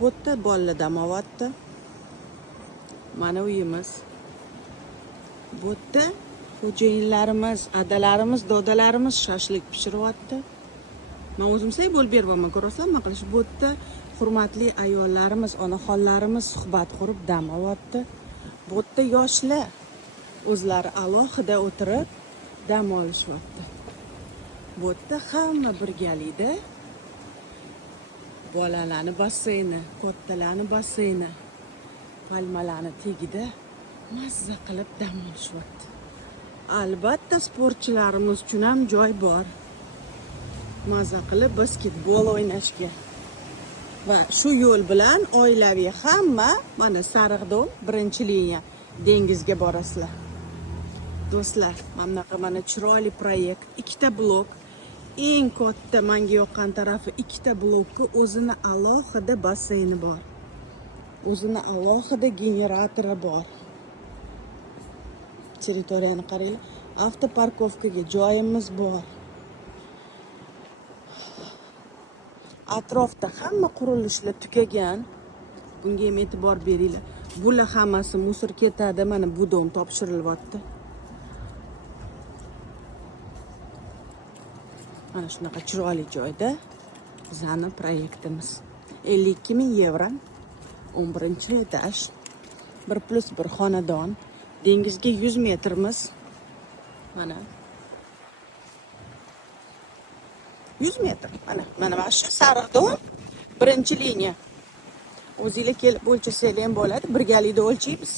Bu yerda bolalar damovatdi. Mana uyimiz. Bu yerda xo'jayinlarimiz, adalarimiz, dodalarimiz shashlik pishiryapti. Men o'zim sizlarga bo'lib beraman, ko'rasan, nima qilish. Bu yerda hurmatli ayollarimiz, onaxonlarimiz suhbat qurib dam olyapti. Bu yerda yoshlar o'zlari alohida o'tirib dam olishyapti. Bu yerda hamma birgalikda bolalarni basseyni, kattalarni basseyni, palmalarni tagida mazza qilib dam olishyapti. Albatta sportchilarimiz uchun ham joy bor. Mazza qilib basketbol o'ynashga. Va shu yo'l bilan oilaviy hamma mana Sariqdo'l birinchi liniya dengizga borasizlar. Do'stlar, mana chiroyli proyekt, ikkita blok. Eng katta menga yoqqan tarafi ikkita blokka o'zini alohida basseyni bor. O'zini alohida generatori bor. Territoriyani qaranglar. Avtoparkovkaga joyimiz bor. Atrofda hamma qurilishlar tugagan. Bunga ham e'tibor beringlar. Bular hammasi musor ketadi, mana bu dom topshirilyapti. Mana shunaqa chiroyli joyda bizning proyektimiz. 52 ming yevro. 11-etaj. 1+1 xonadon. Dengizga 100 metrimiz. Mana 100 metr. Mana shu Sariqdo'l birinchi liniya. O'zingizlar kelib o'lchasanglar ham bo'ladi. Birgalikda o'lchaymiz.